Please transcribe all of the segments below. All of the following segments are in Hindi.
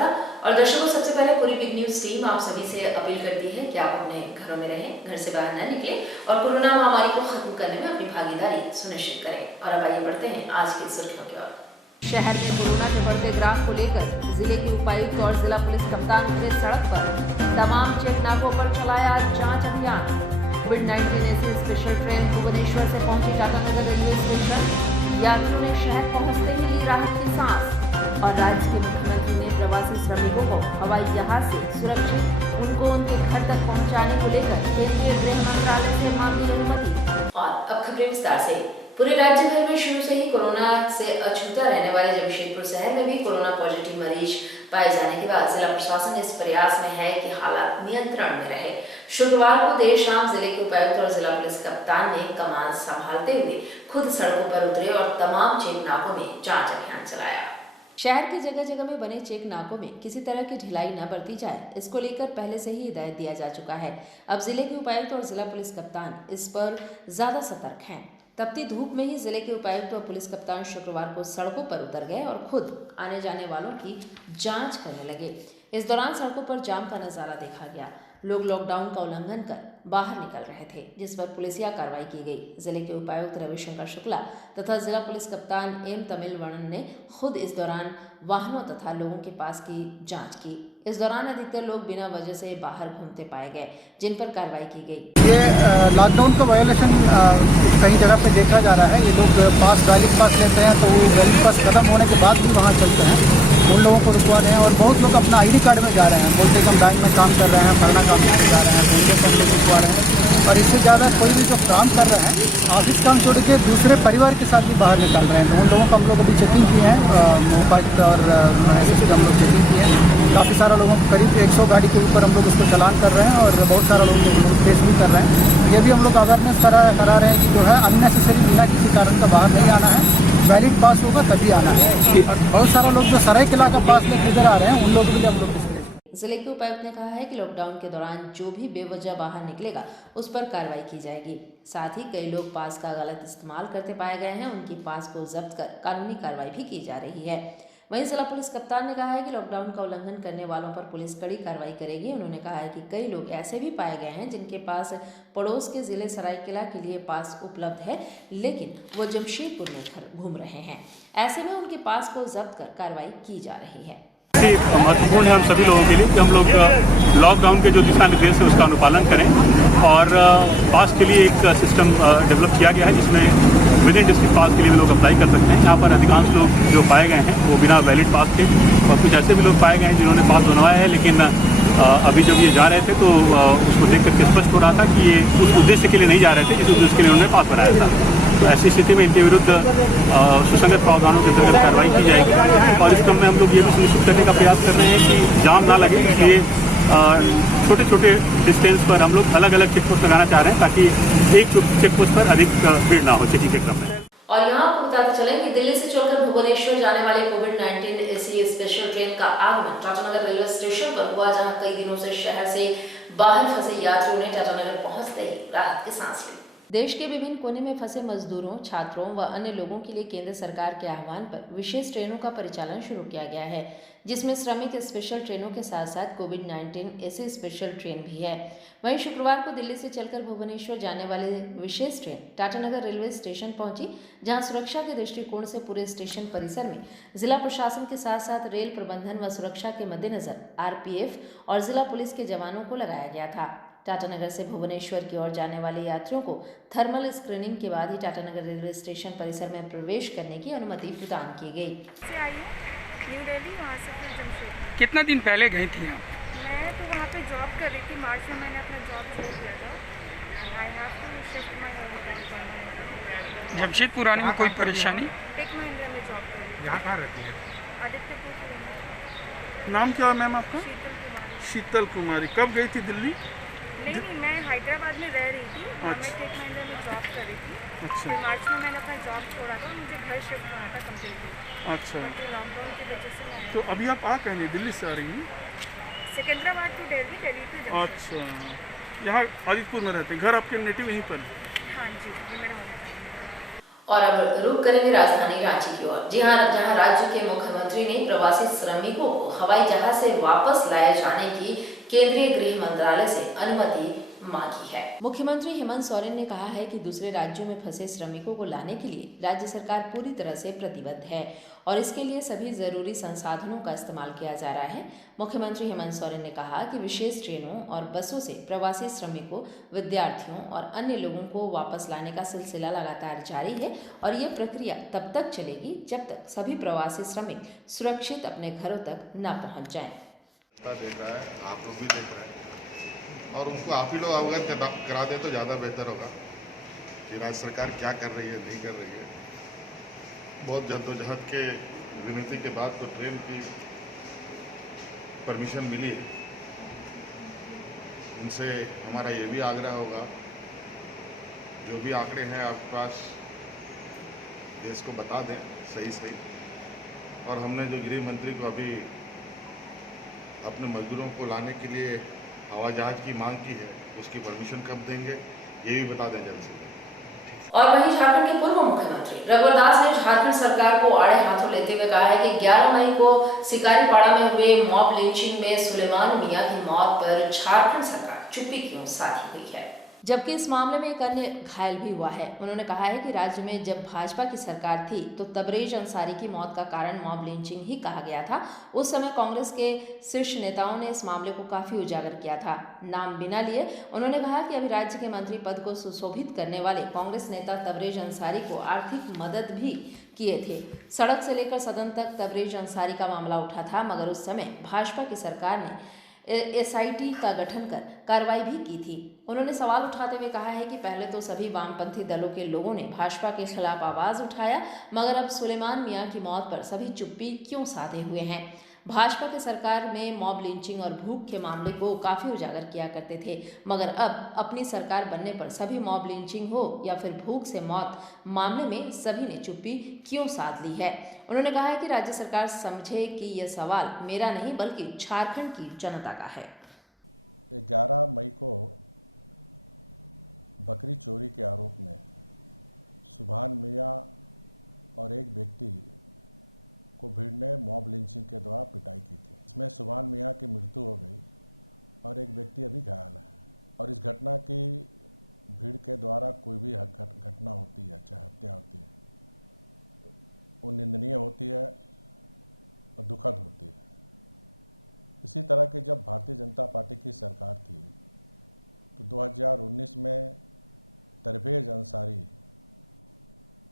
सारा। और दर्शकों, सबसे पहले पूरी बिग न्यूज टीम आप सभी से अपील करती है कि आप अपने घरों में रहें, घर से बाहर न निकलें और कोरोना महामारी को खत्म करने में अपनी भागीदारी सुनिश्चित करें। और अब आइए बढ़ते हैं आज की सुर्खियों की ओर। शहर में कोरोना के बढ़ते ग्राफ को लेकर जिले के उपायुक्त और जिला पुलिस कप्तान उतरे सड़क पर। तमाम चेक नाकों पर चलाया जांच अभियान। कोविड-19 ऐसी स्पेशल ट्रेन भुवनेश्वर से पहुंची टाटानगर रेलवे स्टेशन। यात्रियों ने शहर पहुंचते ही ली राहत की सांस। और राज्य के मुख्यमंत्री ने प्रवासी श्रमिकों को हवाई जहाज से सुरक्षित उनको उनके घर तक पहुँचाने को लेकर केंद्रीय गृह मंत्रालय से मांगी अनुमति। और अब खबरें विस्तार से। पूरे राज्य भर में शुरू से ही कोरोना से अछूता रहने वाले जमशेदपुर शहर में भी कोरोना पॉजिटिव मरीज पाए जाने के बाद जिला प्रशासन इस प्रयास में है कि हालात नियंत्रण में रहे। शुक्रवार को देर शाम जिले के उपायुक्त और जिला पुलिस कप्तान ने कमान संभालते हुए खुद सड़कों पर उतरे और तमाम चेक नाकों में जांच अभियान चलाया। शहर के जगह जगह में बने चेक नाकों में किसी तरह की ढिलाई न बरती जाए, इसको लेकर पहले से ही हिदायत दिया जा चुका है। अब जिले के उपायुक्त और जिला पुलिस कप्तान इस पर ज्यादा सतर्क हैं। तपती धूप में ही जिले के उपायुक्त और पुलिस कप्तान शुक्रवार को सड़कों पर उतर गए और खुद आने जाने वालों की जांच करने लगे। इस दौरान सड़कों पर जाम का नजारा देखा गया। लोग लॉकडाउन का उल्लंघन कर बाहर निकल रहे थे, जिस पर पुलिसिया कार्रवाई की गई। जिले के उपायुक्त रविशंकर शुक्ला तथा जिला पुलिस कप्तान एम तमिलवणन ने खुद इस दौरान वाहनों तथा लोगों के पास की जांच की। इस दौरान अधिकतर लोग बिना वजह से बाहर घूमते पाए गए, जिन पर कार्रवाई की गई। ये लॉकडाउन का वायोलेशन कई जगह पे देखा जा रहा है। ये लोग वैलिड पास लेते हैं तो वो वैलिड पास खत्म होने के बाद भी वहाँ चलते हैं, उन लोगों को रुकवा रहे हैं। और बहुत लोग अपना ID कार्ड में जा रहे हैं, बोलते हम बैंक में काम कर रहे हैं, फलाना काम करने जा रहे हैं, उनको सब लोग रुकवा रहे हैं। और इससे ज़्यादा कोई भी जो काम कर रहे हैं, ऑफिस काम छोड़ के दूसरे परिवार के साथ भी बाहर निकल रहे हैं, तो उन लोगों को हम लोग अभी चेकिंग किए हैं। उपायुक्त और SSP का हम लोग चेकिंग किए हैं। काफ़ी सारा लोगों को करीब 100 गाड़ी के ऊपर हम लोग उसको चालान कर रहे हैं और बहुत सारा लोग केस भी कर रहे हैं। ये भी हम लोग अवेयरनेस करा रहे हैं कि जो है अननेसेसरी बिना किसी कारण का बाहर नहीं आना है, वैलिड पास होगा तभी आना है। बहुत सारा लोग जो सरायकेला का पास लेकर इधर आ रहे हैं, उन लोग भी हम लोग। जिले के उपायुक्त ने कहा है कि लॉकडाउन के दौरान जो भी बेवजह बाहर निकलेगा उस पर कार्रवाई की जाएगी। साथ ही कई लोग पास का गलत इस्तेमाल करते पाए गए हैं, उनकी पास को जब्त कर कानूनी कार्रवाई भी की जा रही है। वहीं जिला पुलिस कप्तान ने कहा है कि लॉकडाउन का उल्लंघन करने वालों पर पुलिस कड़ी कार्रवाई करेगी। उन्होंने कहा है कि कई लोग ऐसे भी पाए गए हैं जिनके पास पड़ोस के जिले सरायकेला के लिए पास उपलब्ध है, लेकिन वो जमशेदपुर में घूम रहे हैं। ऐसे में उनके पास को जब्त कर कार्रवाई की जा रही है। महत्वपूर्ण है हम सभी लोगों के लिए कि हम लोग लॉकडाउन के जो दिशा निर्देश है उसका अनुपालन करें। और पास के लिए एक सिस्टम डेवलप किया गया है जिसमें विद इन डिस्ट्रिक्ट पास के लिए भी लोग अप्लाई कर सकते हैं। यहाँ पर अधिकांश लोग जो पाए गए हैं वो बिना वैलिड पास के, और कुछ ऐसे भी लोग पाए गए हैं जिन्होंने पास बनवाया है, लेकिन अभी जब ये जा रहे थे तो उसको देख करके स्पष्ट हो रहा था कि ये उस उद्देश्य के लिए नहीं जा रहे थे जिस उद्देश्य के लिए उन्होंने पास बनाया था। तो ऐसी स्थिति में इनके विरुद्ध सुसंगत प्रावधानों के अंतर्गत कार्रवाई की जाएगी। और इस क्रम में हम लोग ये भी सुनिश्चित करने का प्रयास कर रहे हैं कि जाम ना लगे, इसलिए छोटे छोटे डिस्टेंस पर हम लोग अलग अलग चेक पोस्ट लगाना चाह रहे हैं ताकि एक चेक पोस्ट पर अधिक भीड़ ना हो चेकिंग के क्रम में। और यहाँ आपको बताते चलें कि दिल्ली से चलकर भुवनेश्वर जाने वाले कोविड-19 AC स्पेशल ट्रेन का आगमन टाटानगर रेलवे स्टेशन पर हुआ, जहाँ कई दिनों से शहर से बाहर फंसे यात्रियों ने टाटानगर पहुंचते ही राहत की सांस ली। देश के विभिन्न कोने में फंसे मजदूरों, छात्रों व अन्य लोगों के लिए केंद्र सरकार के आह्वान पर विशेष ट्रेनों का परिचालन शुरू किया गया है, जिसमें श्रमिक स्पेशल ट्रेनों के साथ साथ कोविड-19 AC स्पेशल ट्रेन भी है। वहीं शुक्रवार को दिल्ली से चलकर भुवनेश्वर जाने वाली विशेष ट्रेन टाटानगर रेलवे स्टेशन पहुंची, जहां सुरक्षा के दृष्टिकोण से पूरे स्टेशन परिसर में जिला प्रशासन के साथ साथ रेल प्रबंधन व सुरक्षा के मद्देनजर RPF और जिला पुलिस के जवानों को लगाया गया था। टाटानगर से भुवनेश्वर की ओर जाने वाले यात्रियों को थर्मल स्क्रीनिंग के बाद ही टाटानगर रेलवे स्टेशन परिसर में प्रवेश करने की अनुमति प्रदान की गई। न्यू दिल्ली, वहाँ से फिर जमशेदपुर। कितना दिन पहले गई थी आप? मैं तो वहाँ पे जॉब कर रही थी, मार्च में मैंने अपना जॉब छोड़ दिया था। I have to shift my home. Jamshedpur आने में कोई परेशानी? टेक महिंद्रा में जॉब कर रही थी। यहाँ कहाँ रहती है? आदित्यपुर। नाम क्या है मैम आपका? शीतल कुमारी। शीतल कुमारी। कब गई थी दिल्ली? नहीं, मैं हैदराबाद में रह रही थी। मैं टेक महिंद्रा में जॉब कर रही थी। अच्छा। फिर मार्च में मैंने अपना जॉब छोड़ा था, मुझे घर शिफ्ट होना था कम्प्लीटली। अच्छा। तो लॉकडाउन की वजह से मैं। तो अभी आप आ कहीं नहीं, दिल्ली से आ रही हैं? Secunderabad to Delhi, Delhi to Jamshedpur. अच्छा, यहाँ आदित्यपुर में रहते हैं। घर आपके नेटिव यहीं पर? हाँ जी, ये मेरा होम। और अब रुक करेंगे राजधानी रांची की ओर। जी हाँ, जहां राज्य के मुख्यमंत्री ने प्रवासी श्रमिकों को हवाई जहाज से वापस लाए जाने की केंद्रीय गृह मंत्रालय से अनुमति मांगी है। मुख्यमंत्री हेमंत सोरेन ने कहा है कि दूसरे राज्यों में फंसे श्रमिकों को लाने के लिए राज्य सरकार पूरी तरह से प्रतिबद्ध है और इसके लिए सभी जरूरी संसाधनों का इस्तेमाल किया जा रहा है। मुख्यमंत्री हेमंत सोरेन ने कहा कि विशेष ट्रेनों और बसों से प्रवासी श्रमिकों, विद्यार्थियों और अन्य लोगों को वापस लाने का सिलसिला लगातार जारी है और ये प्रक्रिया तब तक चलेगी जब तक सभी प्रवासी श्रमिक सुरक्षित अपने घरों तक न पहुंच जाएं। देख रहा है, आप लोग भी देख रहे हैं और उनको आप ही लोग अवगत करा दे तो ज़्यादा बेहतर होगा कि राज्य सरकार क्या कर रही है, नहीं कर रही है। बहुत जद्दोजहद के विनती के बाद तो ट्रेन की परमिशन मिली है। उनसे हमारा ये भी आग्रह होगा, जो भी आंकड़े हैं आपके पास देश को बता दें सही। और हमने जो गृह मंत्री को अभी अपने मजदूरों को लाने के लिए हवाई जहाज की मांग की है, उसकी परमिशन कब देंगे ये भी बता दें जल्द से जल्द। और वहीं झारखंड के पूर्व मुख्यमंत्री रघुवर दास ने झारखंड सरकार को आड़े हाथों लेते हुए कहा है कि 11 मई को सिकारीपाड़ा में हुए मॉब लिंचिंग में सुलेमान मियां की मौत पर झारखंड सरकार चुप्पी क्यों साधी हुई है, जबकि इस मामले में एक अन्य घायल भी हुआ है। उन्होंने कहा है कि राज्य में जब भाजपा की सरकार थी तो तबरेज अंसारी की मौत का कारण मॉब लिंचिंग ही कहा गया था। उस समय कांग्रेस के शीर्ष नेताओं ने इस मामले को काफी उजागर किया था। नाम बिना लिए उन्होंने कहा कि अभी राज्य के मंत्री पद को सुशोभित करने वाले कांग्रेस नेता तबरेज अंसारी को आर्थिक मदद भी किए थे। सड़क से लेकर सदन तक तबरेज अंसारी का मामला उठा था, मगर उस समय भाजपा की सरकार ने SIT का गठन कर कार्रवाई भी की थी। उन्होंने सवाल उठाते हुए कहा है कि पहले तो सभी वामपंथी दलों के लोगों ने भाजपा के खिलाफ आवाज उठाया, मगर अब सुलेमान मियां की मौत पर सभी चुप्पी क्यों साधे हुए हैं। भाजपा की सरकार में मॉब लिंचिंग और भूख के मामले को काफी उजागर किया करते थे, मगर अब अपनी सरकार बनने पर सभी मॉब लिंचिंग हो या फिर भूख से मौत मामले में सभी ने चुप्पी क्यों साध ली है। उन्होंने कहा है कि राज्य सरकार समझे कि यह सवाल मेरा नहीं बल्कि झारखंड की जनता का है। 11 मई को बकरी चोरी के आरोप में सुभान मियां और एक व्यक्ति को भीड़ ने मॉब लिंचिंग के द्वारा पिटाई की थी। इसमें सुभान मियां की मृत्यु हो गई और एक व्यक्ति अभी घायल है। और इस घटना की भीड़ के द्वारा कोई भी घटना होती है, चाहे हत्या होती है, वो निंदनीय होती है और दुखद होती है। इसी तरह की जब भारतीय जनता पार्टी की सरकार थी तो 2019 में तरबेज अंसारी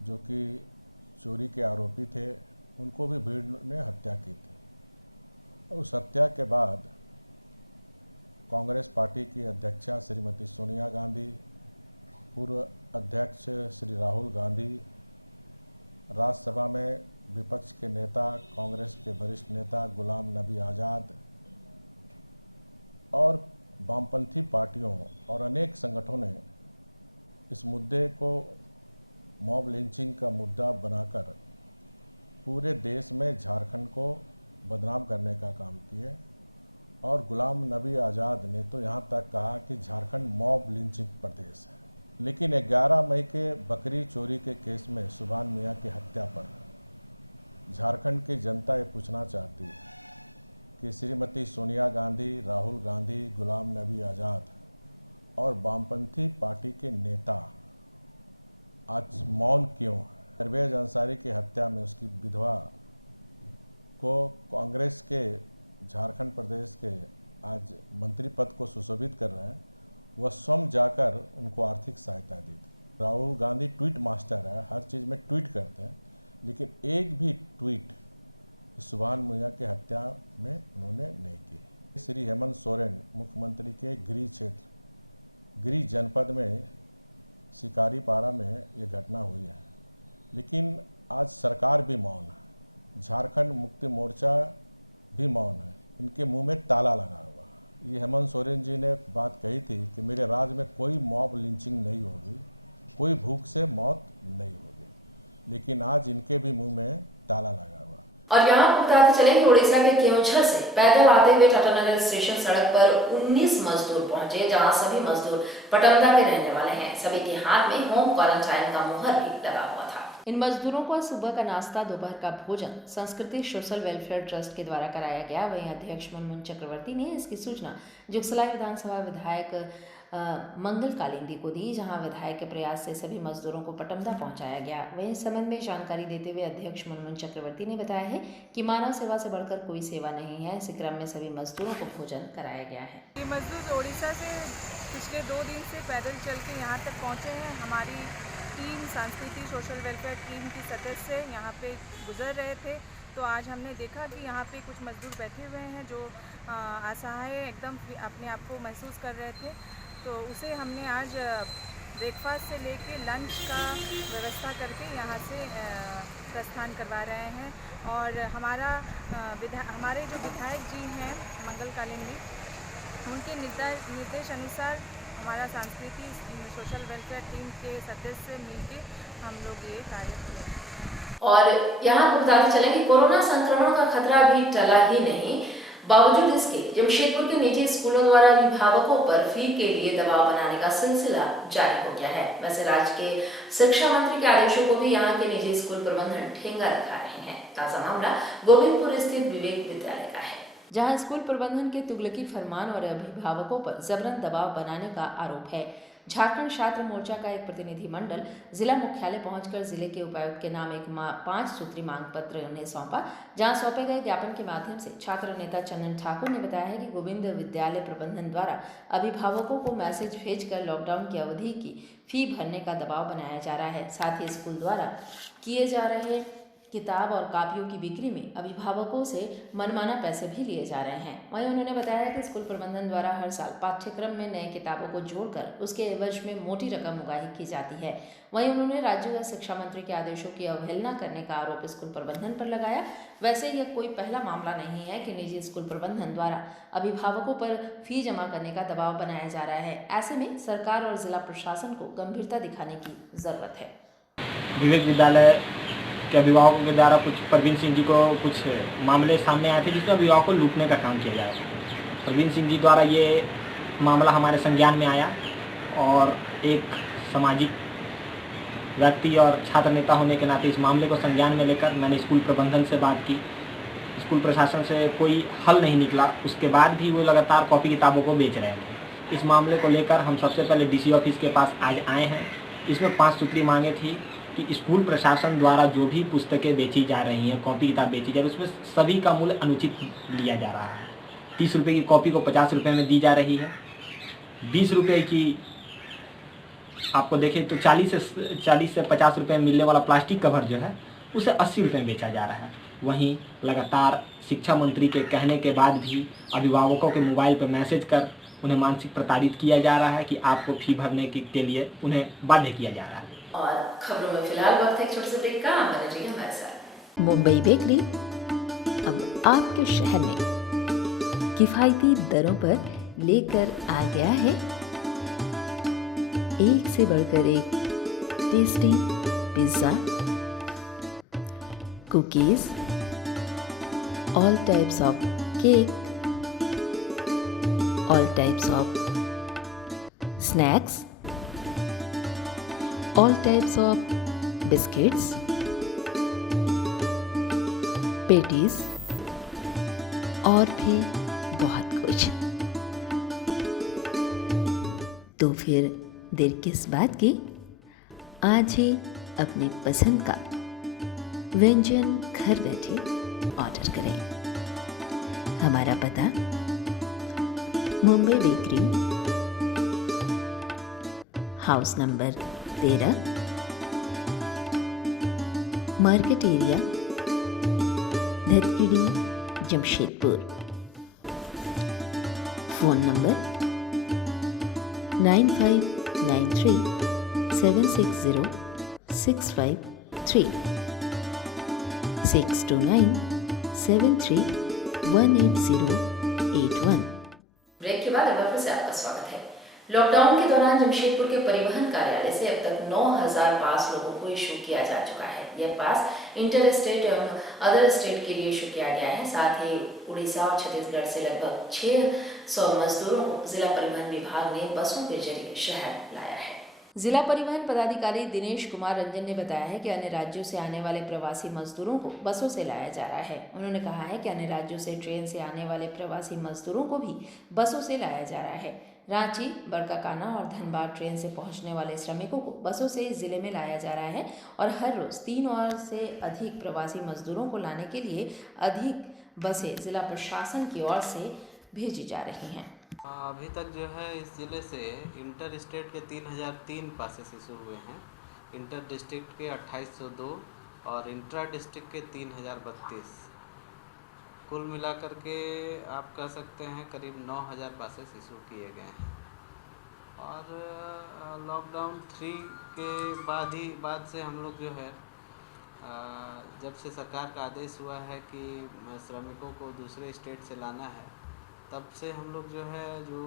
जो कि चोरी के आरोपी थे, उनको भी भीड़ ने हत्या की थी। और उस हत्या के बाद कांग्रेस पार्टी की अध्यक्षा श्रीमती सोनिया गांधी, पूर्व अध्यक्ष श्री राहुल गांधी, राज्यसभा में विपक्ष के नेता, कांग्रेस के वरिष्ठ नेता गुलाम नबी आज़ाद और वामपंथी पार्टियों और अनेक संगठनों ने इस मुद्दे को मॉब लिंचिंग का मुद्दा बनाकर पूरे देश में झारखंड को बदनाम करने का काम किए। और गुलाम नबी आज़ाद ने तो यहाँ तक कहा कि झारखंड मॉब लिंचिंग प्रदेश है। लेकिन 11 मई के बकरी चोरी के केस में सुभान मियां की हत्या पर झारखंड की जनता ये पूछना चाहती है कि श्रीमती सोनिया गांधी, राहुल गांधी, गुलाम नबी आज़ाद और वामपंथी पार्टी के नेता आज मौन क्यों हैं। तरबेज अंसारी की हत्या में उसकी विधवा को कांग्रेस के झारखंड प्रदेश के आज मंत्री पद को सुशोभित कर रहे हैं, वह स्वयं जाकर उनको आर्थिक सहायता दी थी। राहुल गांधी ट्वीट मास्टर है, हर चीज़ में ट्वीट करते हैं, लेकिन एक भी ट्वीट सुभान मियां की हत्या में उन्होंने नहीं की। श्री हेमंत सोरेन मुख्यमंत्री के गृह क्षेत्र गृह जनपद में सिकारीपाड़ा में ये घटना हुई है, लेकिन आज सरकार भी मौन है, झारखंड मुक्ति मोर्चा भी मौन है, इनके मुंह में ताला लगा हुआ। ये हेमंत सोरेन जी ने बात कही थी कि मेरे राज्य में कोई मॉब लिंचिंग नहीं होगी, कोई भूख से मौत नहीं होगी, लेकिन आज इनके भी मुंह में ताला लगा हुआ। और यहाँ आपको बताते चले कि उड़ीसा के केओंझर से पैदल आते हुए टाटानगर स्टेशन सड़क पर 19 मजदूर पहुंचे, जहां सभी मजदूर पटमदा के रहने वाले हैं। सभी के हाथ में होम क्वारंटाइन का मुहर भी लगा हुआ था। इन मजदूरों को सुबह का नाश्ता, दोपहर का भोजन संस्कृति सोशल वेलफेयर ट्रस्ट के द्वारा कराया गया। वहीं अध्यक्ष मनमोहन चक्रवर्ती ने इसकी सूचना जुगसलाई विधानसभा विधायक मंगल कालिंदी को दी, जहां विधायक के प्रयास से सभी मजदूरों को पटमदा पहुंचाया गया। वहीं इस संबंध में जानकारी देते हुए अध्यक्ष मनमोहन चक्रवर्ती ने बताया है कि मानव सेवा से बढ़कर कोई सेवा नहीं है। इसी क्रम में सभी मजदूरों को भोजन कराया गया है। ये मजदूर उड़ीसा से पिछले 2 दिन से पैदल चल के यहाँ तक पहुँचे हैं। हमारी टीम सांस्कृतिक सोशल वेलफेयर टीम की सदस्य यहाँ पे गुजर रहे थे, तो आज हमने देखा कि यहाँ पे कुछ मजदूर बैठे हुए हैं जो असहाय एकदम अपने आप को महसूस कर रहे थे। तो उसे हमने आज ब्रेकफास्ट से लेके लंच का व्यवस्था करके यहाँ से प्रस्थान करवा रहे हैं। और हमारे जो विधायक जी हैं मंगल कालिंदी, उनके निर्देश अनुसार हमारा सांस्कृतिक सोशल वेलफेयर टीम के सदस्य मिलकर हम लोग ये कार्य किए। और यहाँ आपको बताते चले कि कोरोना संक्रमण का खतरा अभी टला ही नहीं, बावजूद इसके जमशेदपुर के निजी स्कूलों द्वारा अभिभावकों पर फी के लिए दबाव बनाने का सिलसिला जारी हो गया है। वैसे राज्य के शिक्षा मंत्री के आदेशों को भी यहाँ के निजी स्कूल प्रबंधन ठेंगा दिखा रहे हैं। ताजा मामला गोविंदपुर स्थित विवेक विद्यालय का है, जहां स्कूल प्रबंधन के तुगलकी फरमान और अभिभावकों पर जबरन दबाव बनाने का आरोप है। झारखंड छात्र मोर्चा का एक प्रतिनिधि मंडल जिला मुख्यालय पहुंचकर जिले के उपायुक्त के नाम एक 5 सूत्री मांग पत्र उन्हें सौंपा, जहां सौंपे गए ज्ञापन के माध्यम से छात्र नेता चंदन ठाकुर ने बताया है कि गोविंद विद्यालय प्रबंधन द्वारा अभिभावकों को मैसेज भेजकर लॉकडाउन की अवधि की फी भरने का दबाव बनाया जा रहा है। साथ ही स्कूल द्वारा किए जा रहे किताब और कापियों की बिक्री में अभिभावकों से मनमाना पैसे भी लिए जा रहे हैं। वहीं उन्होंने बताया कि स्कूल प्रबंधन द्वारा हर साल पाठ्यक्रम में नए किताबों को जोड़कर उसके एवज में मोटी रकम उगाही की जाती है। वहीं उन्होंने राज्य का शिक्षा मंत्री के आदेशों की अवहेलना करने का आरोप स्कूल प्रबंधन पर लगाया। वैसे यह कोई पहला मामला नहीं है कि निजी स्कूल प्रबंधन द्वारा अभिभावकों पर फी जमा करने का दबाव बनाया जा रहा है। ऐसे में सरकार और जिला प्रशासन को गंभीरता दिखाने की जरूरत है। विवेक विद्यालय के अभिभावकों के द्वारा कुछ प्रवीण सिंह जी को कुछ मामले सामने आए थे जिसमें अभिभावकों को लूटने का काम किया जाए। प्रवीण सिंह जी द्वारा ये मामला हमारे संज्ञान में आया और एक सामाजिक व्यक्ति और छात्र नेता होने के नाते इस मामले को संज्ञान में लेकर मैंने स्कूल प्रबंधन से बात की। स्कूल प्रशासन से कोई हल नहीं निकला। उसके बाद भी वो लगातार कॉपी किताबों को बेच रहे थे। इस मामले को लेकर हम सबसे पहले डीसी ऑफिस के पास आज आए हैं। इसमें 5 सूत्री मांगे थी कि स्कूल प्रशासन द्वारा जो भी पुस्तकें बेची जा रही हैं, कॉपी किताब बेची जा रही है, उसमें सभी का मूल्य अनुचित लिया जा रहा है। 30 रुपये की कॉपी को 50 रुपये में दी जा रही है। 20 रुपये की आपको देखें तो 40 से 50 रुपये में मिलने वाला प्लास्टिक कवर जो है उसे 80 रुपये में बेचा जा रहा है। वहीं लगातार शिक्षा मंत्री के कहने के बाद भी अभिभावकों के मोबाइल पर मैसेज कर उन्हें मानसिक प्रताड़ित किया जा रहा है कि आपको फी भरने के लिए उन्हें बाध्य किया जा रहा है। और खबरों में फिलहाल वक्त है एक छोटे से ब्रेक का। बने रहिए हमारे साथ। मुंबई बेकरी अब आपके शहर में किफायती दरों पर लेकर आ गया है एक से बढ़कर एक tasty pizza, cookies, all types of cake, all types of snacks, all types of biscuits, patties और भी बहुत कुछ। तो फिर देर किस बात की, आज ही अपनी पसंद का व्यंजन घर बैठे ऑर्डर करें। हमारा पता Mumbai bakery, house number 13, market area, Dhatkidih, Jamshedpur. Phone number 9593760653 62973188081। Break के बाद एक बार फिर से आपका स्वागत है। लॉकडाउन के दौरान जमशेदपुर के परिवहन कार्यालय से अब तक 9000 पास लोगों को इशू किया जा चुका है। यह पास इंटर स्टेट एवं अदर स्टेट के लिए इशू किया गया है। साथ ही उड़ीसा और छत्तीसगढ़ से लगभग 600 मजदूरों को जिला परिवहन विभाग ने बसों के जरिए शहर लाया है। जिला परिवहन पदाधिकारी दिनेश कुमार रंजन ने बताया है कि अन्य राज्यों से आने वाले प्रवासी मजदूरों को बसों से लाया जा रहा है। उन्होंने कहा है कि अन्य राज्यों से ट्रेन से आने वाले प्रवासी मजदूरों को भी बसों से लाया जा रहा है। रांची, बड़काकाना और धनबाद ट्रेन से पहुंचने वाले श्रमिकों को बसों से इस जिले में लाया जा रहा है और हर रोज 3 और से अधिक प्रवासी मजदूरों को लाने के लिए अधिक बसें जिला प्रशासन की ओर से भेजी जा रही हैं। अभी तक जो है इस ज़िले से इंटर स्टेट के 3003 पासेस इशू हुए हैं, इंटर डिस्ट्रिक्ट के 2802 और इंट्रा डिस्ट्रिक्ट के 3032। कुल मिलाकर के आप कह सकते हैं करीब 9000 पासेस इशू किए गए हैं। और लॉकडाउन 3 के बाद से हम लोग जो है जब से सरकार का आदेश हुआ है कि श्रमिकों को दूसरे स्टेट से लाना है, तब से हम लोग जो है जो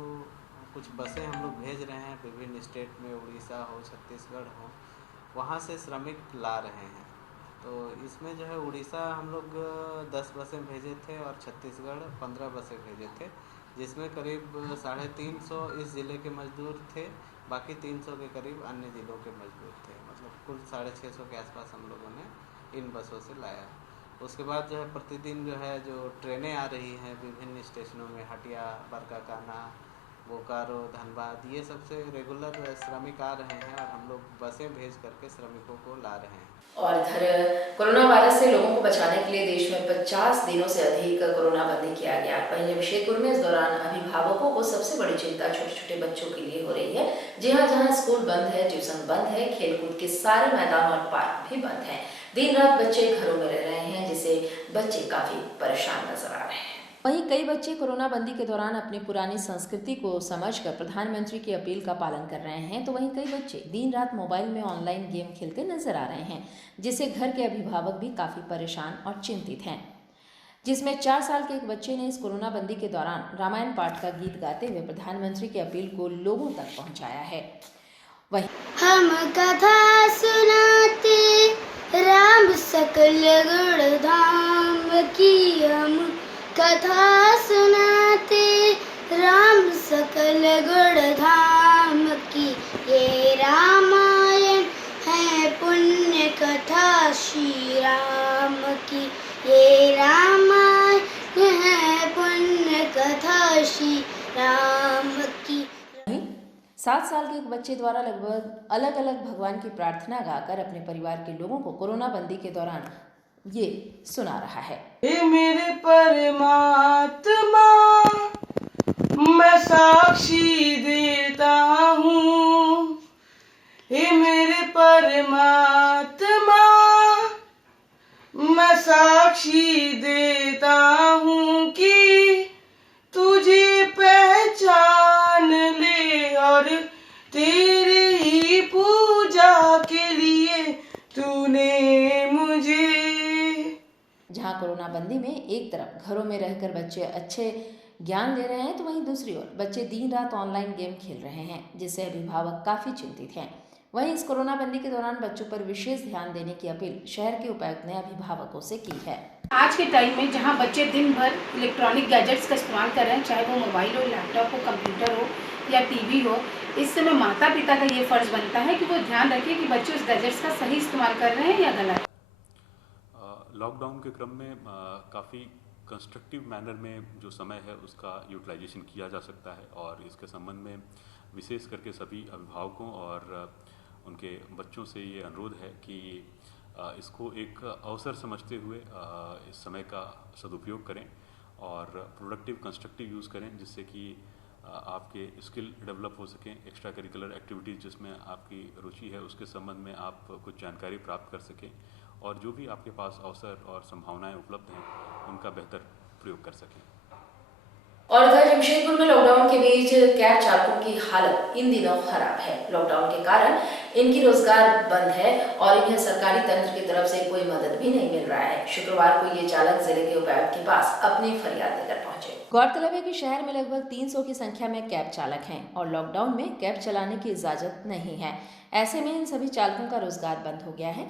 कुछ बसें हम लोग भेज रहे हैं विभिन्न स्टेट में, उड़ीसा हो, छत्तीसगढ़ हो, वहाँ से श्रमिक ला रहे हैं। तो इसमें जो है उड़ीसा हम लोग 10 बसें भेजे थे और छत्तीसगढ़ 15 बसें भेजे थे, जिसमें करीब 350 इस ज़िले के मजदूर थे, बाकी 300 के करीब अन्य ज़िलों के मजदूर थे। मतलब कुल 650 के आसपास हम लोगों ने इन बसों से लाया। उसके बाद जो है प्रतिदिन जो है जो ट्रेनें आ रही हैं विभिन्न स्टेशनों में, हटिया, बरकाकाना, बोकारो, धनबाद, ये सबसे रेगुलर श्रमिक आ रहे हैं और हम लोग बसें भेज करके श्रमिकों को ला रहे हैं। और इधर कोरोना वायरस से लोगों को बचाने के लिए देश में 50 दिनों से अधिक कोरोना बंदी किया गया। वहीं जमशेदपुर में इस दौरान अभिभावकों को सबसे बड़ी चिंता छोटे छोटे बच्चों के लिए हो रही है। जी हाँ, जहाँ स्कूल बंद है, ट्यूशन बंद है, खेलकूद के सारे मैदान और पार्क भी बंद हैं। दिन रात बच्चे घरों में रह रहे हैं, जिससे बच्चे काफी परेशान नजर आ रहे हैं। वहीं कई बच्चे कोरोना बंदी के दौरान अपनी पुरानी संस्कृति को समझकर प्रधानमंत्री की अपील का पालन कर रहे हैं, तो वहीं कई बच्चे दिन रात मोबाइल में ऑनलाइन गेम खेलते नजर आ रहे हैं, जिससे घर के अभिभावक भी काफ़ी परेशान और चिंतित हैं। जिसमें 4 साल के एक बच्चे ने इस कोरोना बंदी के दौरान रामायण पाठ का गीत गाते हुए प्रधानमंत्री की अपील को लोगों तक पहुँचाया है। वहीं हम कथा सुनाते राम सकल गुण धाम की, हम कथा सुनाते राम सकल गुण धाम की। ये रामायण है पुण्य कथा श्री राम की, ये रामायण है पुण्य कथा श्री राम की। 7 साल के एक बच्चे द्वारा लगभग अलग अलग भगवान की प्रार्थना गाकर अपने परिवार के लोगों को कोरोना बंदी के दौरान ये सुना रहा है। हे मेरे परमात्मा, मैं साक्षी देता हूँ। हे मेरे परमात्मा, मैं साक्षी देता हूँ कि तुझे पहचान ले और तेरी ही पूजा के लिए तूने मुझे। जहां कोरोना बंदी में एक तरफ घरों में रहकर बच्चे अच्छे ज्ञान ले रहे हैं, तो वहीं दूसरी ओर बच्चे दिन रात ऑनलाइन गेम खेल रहे हैं, जिससे अभिभावक काफ़ी चिंतित हैं। वहीं इस कोरोना बंदी के दौरान बच्चों पर विशेष ध्यान देने की अपील शहर के उपायुक्त ने अभिभावकों से की है। आज के टाइम में जहां बच्चे दिन भर इलेक्ट्रॉनिक गैजेट्स का इस्तेमाल कर रहे हैं, चाहे वो मोबाइल हो, लैपटॉप हो, कंप्यूटर हो या टीवी हो, इस समय माता पिता का ये फर्ज बनता है कि वो ध्यान रखें कि बच्चे उस गैजेट्स का सही इस्तेमाल कर रहे हैं या गलत। लॉकडाउन के क्रम में काफ़ी कंस्ट्रक्टिव मैनर में जो समय है उसका यूटिलाइजेशन किया जा सकता है, और इसके संबंध में विशेष करके सभी अभिभावकों और उनके बच्चों से ये अनुरोध है कि इसको एक अवसर समझते हुए इस समय का सदुपयोग करें और प्रोडक्टिव कंस्ट्रक्टिव यूज़ करें, जिससे कि आपके स्किल डेवलप हो सकें। एक्स्ट्रा करिकुलर एक्टिविटीज़ जिसमें आपकी रुचि है उसके संबंध में आप कुछ जानकारी प्राप्त कर सकें, और जो भी आपके पास अवसर और संभावनाएं उपलब्ध हैं उनका बेहतर प्रयोग कर सकें। और इधर जमशेदपुर में लॉकडाउन के बीच कैब चालकों की हालत इन दिनों खराब है। लॉकडाउन के कारण इनकी रोजगार बंद है और इन्हें सरकारी तंत्र की तरफ से कोई मदद भी नहीं मिल रहा है। शुक्रवार को ये चालक जिले के उपायुक्त के पास अपनी फरियाद लेकर पहुंचे। गौरतलब है कि शहर में लगभग 300 की संख्या में कैब चालक हैं और लॉकडाउन में कैब चलाने की इजाजत नहीं है। ऐसे में इन सभी चालकों का रोजगार बंद हो गया है।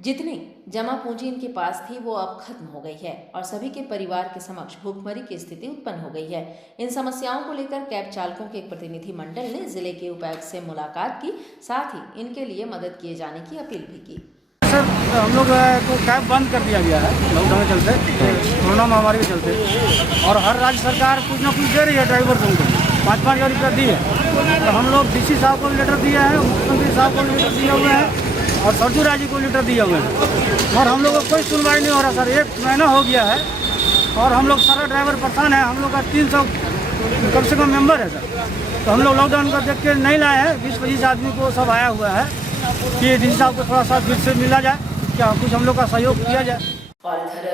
जितनी जमा पूंजी इनके पास थी वो अब खत्म हो गई है और सभी के परिवार के समक्ष भूखमरी की स्थिति उत्पन्न हो गई है। इन समस्याओं को लेकर कैब चालकों के एक प्रतिनिधि मंडल ने जिले के उपायुक्त से मुलाकात की, साथ ही इनके लिए मदद किए जाने की अपील भी की। हम लोग तो कैब बंद कर दिया गया है लॉकडाउन के चलते, कोरोना महामारी के चलते, और हर राज्य सरकार कुछ न कुछ दे रही है ड्राइवर को, 5-5 हज़ार रुपया दी है। और हम लोग डीसी साहब को लेटर दिया है, मुख्यमंत्री साहब को लेटर दिया हुआ है और सरजू राजी को लेटर दिया हुआ है, और हम लोग को कोई सुनवाई नहीं हो रहा सर। 1 महीना हो गया है और हम लोग सारा ड्राइवर परेशान है। हम लोग का 300 कम से कम मेंबर है सर। तो हम लोग लॉकडाउन का देख के नहीं लाए हैं, 20-25 आदमी को सब आया हुआ है कि डी साहब को थोड़ा सा बीच से मिला जाए, क्या कुछ हम लोग का सहयोग किया जाए। और इधर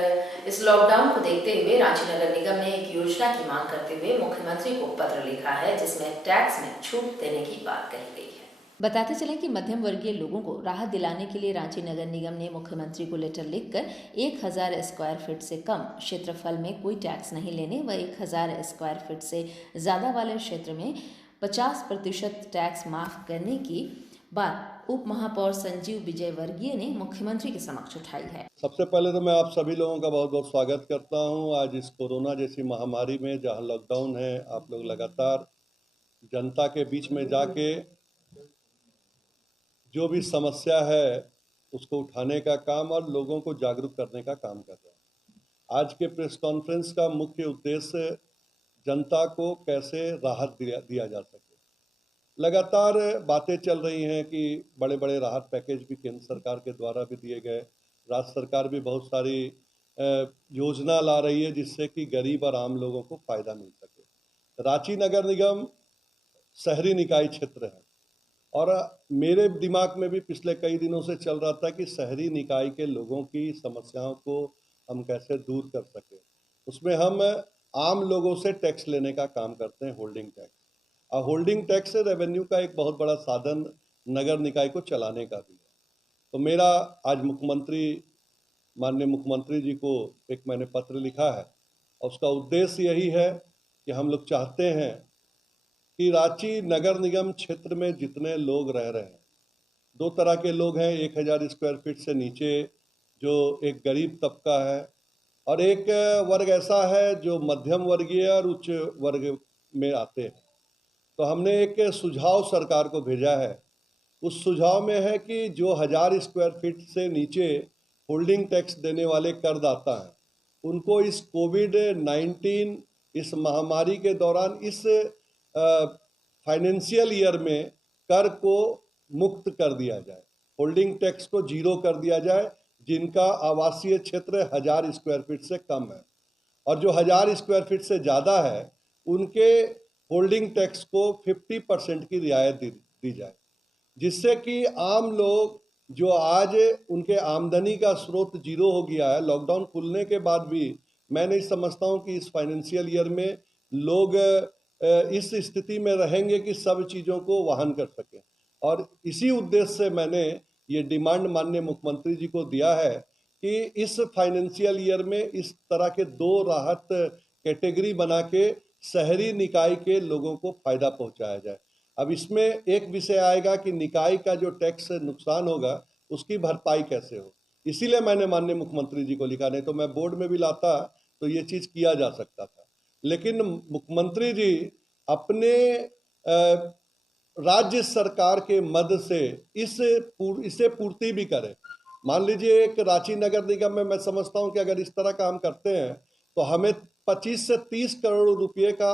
इस लॉकडाउन को देखते हुए रांची नगर निगम ने एक योजना की मांग करते हुए मुख्यमंत्री को पत्र लिखा है, जिसमें टैक्स में छूट देने की बात कही गई है। बताते चलें कि मध्यम वर्गीय लोगों को राहत दिलाने के लिए रांची नगर निगम ने मुख्यमंत्री को लेटर लिखकर 1000 स्क्वायर फीट से कम क्षेत्रफल में कोई टैक्स नहीं लेने व 1000 स्क्वायर फीट से ज़्यादा वाले क्षेत्र में 50% टैक्स माफ करने की बात उप महापौर संजीव विजय वर्गीय ने मुख्यमंत्री के समक्ष उठाई है। सबसे पहले तो मैं आप सभी लोगों का बहुत बहुत स्वागत करता हूं। आज इस कोरोना जैसी महामारी में जहां लॉकडाउन है, आप लोग लगातार जनता के बीच में जाके जो भी समस्या है उसको उठाने का काम और लोगों को जागरूक करने का काम कर रहे हैं। आज के प्रेस कॉन्फ्रेंस का मुख्य उद्देश्य जनता को कैसे राहत दिया जा सके। लगातार बातें चल रही हैं कि बड़े बड़े राहत पैकेज भी केंद्र सरकार के द्वारा भी दिए गए, राज्य सरकार भी बहुत सारी योजना ला रही है जिससे कि गरीब और आम लोगों को फ़ायदा मिल सके। रांची नगर निगम शहरी निकाय क्षेत्र है और मेरे दिमाग में भी पिछले कई दिनों से चल रहा था कि शहरी निकाय के लोगों की समस्याओं को हम कैसे दूर कर सकें। उसमें हम आम लोगों से टैक्स लेने का काम करते हैं, होल्डिंग टैक्स। और होल्डिंग टैक्स रेवेन्यू का एक बहुत बड़ा साधन नगर निकाय को चलाने का भी है। तो मेरा आज माननीय मुख्यमंत्री जी को एक मैंने पत्र लिखा है और उसका उद्देश्य यही है कि हम लोग चाहते हैं कि रांची नगर निगम क्षेत्र में जितने लोग रह रहे हैं, 2 तरह के लोग हैं। 1000 स्क्वायर फीट से नीचे जो एक गरीब तबका है और एक वर्ग ऐसा है जो मध्यम वर्गीय और उच्च वर्ग में आते हैं। तो हमने एक सुझाव सरकार को भेजा है। उस सुझाव में है कि जो 1000 स्क्वायर फीट से नीचे होल्डिंग टैक्स देने वाले करदाता हैं, उनको इस कोविड-19 इस महामारी के दौरान इस फाइनेंशियल ईयर में कर को मुक्त कर दिया जाए, होल्डिंग टैक्स को 0 कर दिया जाए, जिनका आवासीय क्षेत्र 1000 स्क्वायर फीट से कम है। और जो 1000 स्क्वायर फीट से ज़्यादा है उनके होल्डिंग टैक्स को 50% की रियायत दी जाए, जिससे कि आम लोग जो आज उनके आमदनी का स्रोत 0 हो गया है, लॉकडाउन खुलने के बाद भी मैं नहीं समझता हूँ कि इस फाइनेंशियल ईयर में लोग इस स्थिति में रहेंगे कि सब चीज़ों को वहन कर सकें। और इसी उद्देश्य से मैंने ये डिमांड माननीय मुख्यमंत्री जी को दिया है कि इस फाइनेंशियल ईयर में इस तरह के 2 राहत कैटेगरी बना के शहरी निकाय के लोगों को फायदा पहुंचाया जाए। अब इसमें एक विषय आएगा कि निकाय का जो टैक्स नुकसान होगा उसकी भरपाई कैसे हो। इसीलिए मैंने माननीय मुख्यमंत्री जी को लिखा, नहीं तो मैं बोर्ड में भी लाता तो ये चीज़ किया जा सकता था। लेकिन मुख्यमंत्री जी अपने राज्य सरकार के मद से इसे पूर्ति भी करें। मान लीजिए एक रांची नगर निगम में मैं समझता हूं कि अगर इस तरह का हम करते हैं तो हमें 25 से 30 करोड़ रुपए का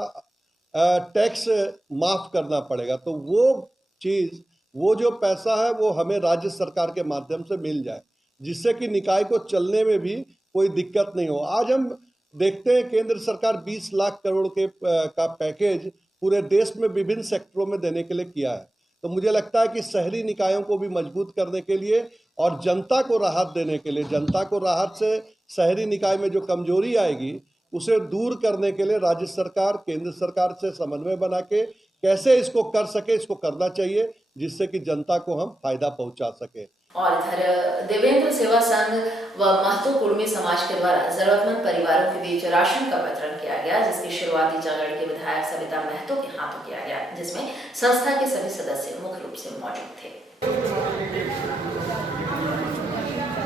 टैक्स माफ करना पड़ेगा। तो वो चीज़, वो जो पैसा है वो हमें राज्य सरकार के माध्यम से मिल जाए, जिससे कि निकाय को चलने में भी कोई दिक्कत नहीं हो। आज हम देखते हैं केंद्र सरकार 20 लाख करोड़ का पैकेज पूरे देश में विभिन्न सेक्टरों में देने के लिए किया है। तो मुझे लगता है कि शहरी निकायों को भी मजबूत करने के लिए और जनता को राहत देने के लिए, जनता को राहत से शहरी निकाय में जो कमजोरी आएगी उसे दूर करने के लिए राज्य सरकार केंद्र सरकार से समन्वय बना के कैसे इसको कर सके, इसको करना चाहिए, जिससे कि जनता को हम फायदा पहुंचा सके। और इधर देवेंद्र सेवा संघ व महतो कुर्मी समाज के द्वारा जरूरतमंद परिवारों के बीच राशन का वितरण किया गया, जिसकी शुरुआती जंगड़ के विधायक सविता महतो के हाथों किया गया, जिसमें संस्था के सभी सदस्य मुख्य रूप से मौजूद थे।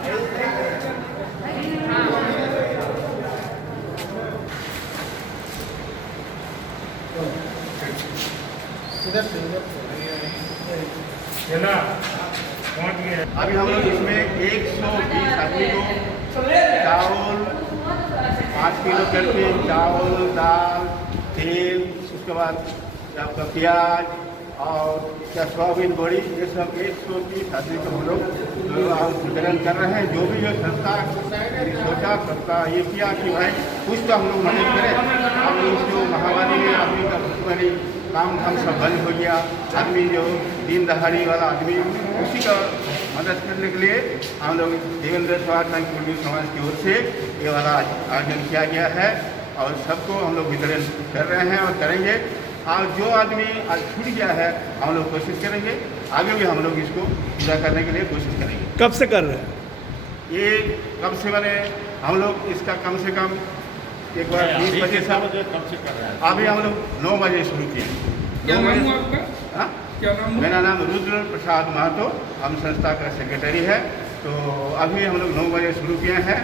अभी हम लोग इसमें 120 आदमी को चावल 5 किलो करके चावल, दाल, तेल, उसके बाद आपका प्याज और क्या सोयाबीन बड़ी, ये सब 130 आदमी को हम लोग वितरण कर रहे हैं। जो भी जो संस्था सोचा सबका ये किया कि भाई कुछ तो हम लोग मदद करें। अभी इसको महामारी में अभी पहले काम सब बंद हो गया। आदमी जो दिन दहाड़ी वाला आदमी उसी का मदद करने के लिए हम लोग देवेंद्र स्वास्थ्य संघ पुलिस समाज की ओर से ये वाला आयोजन किया गया है और सबको हम लोग वितरण कर रहे हैं और करेंगे। और जो आदमी आज छूट गया है हम लोग कोशिश करेंगे, आगे भी हम लोग इसको पूरा करने के लिए कोशिश करेंगे। कब से कर रहे हैं ये? कब से मैंने हम लोग इसका कम से कम एक बार 20 बजे से कब से कर रहे हैं। अभी हम लोग 9 बजे शुरू किए। क्या नाम हुआ आपका? हाँ, क्या नाम हुआ? मेरा नाम रुद्र प्रसाद महतो, हम संस्था का सेक्रेटरी है। तो अभी हम लोग 9 बजे शुरू किए हैं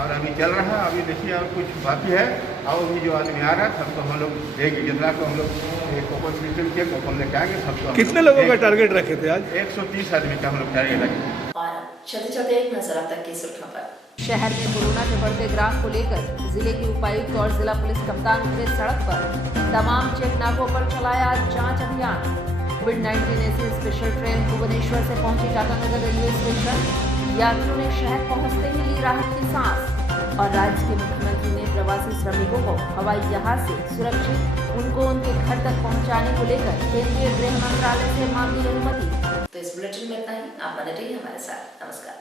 और अभी चल रहा है। अभी देखिए और कुछ बाकी है और भी जो आदमी आ रहा है सबको हम लोग देंगे। जितना को हम लोग कोपन सिस्टम के कोपन लेके आएंगे सबको। कितने लोगों का टारगेट रखे थे आज? 130 आदमी का हम लोग टारगेट रखे। और चलते चलते एक नजर अब तक की सुर्खियों पर। शहर में कोरोना के बढ़ते ग्राफ को लेकर जिले के उपायुक्त और जिला पुलिस कप्तान उतरे सड़क पर। तमाम चेक नाकों पर चलाया जांच अभियान। कोविड-19 ऐसी स्पेशल ट्रेन भुवनेश्वर से पहुंची टाटानगर रेलवे स्टेशन। यात्रियों ने शहर पहुंचते ही ली राहत की सांस। और राज्य के मुख्यमंत्री ने प्रवासी श्रमिकों को हवाई जहाज से सुरक्षित उनको उनके घर तक पहुंचाने को लेकर केंद्रीय गृह मंत्रालय से मांगी अनुमति। तो इस बुलेटिन में इतना ही। आप बने रहिए हमारे साथ। नमस्कार।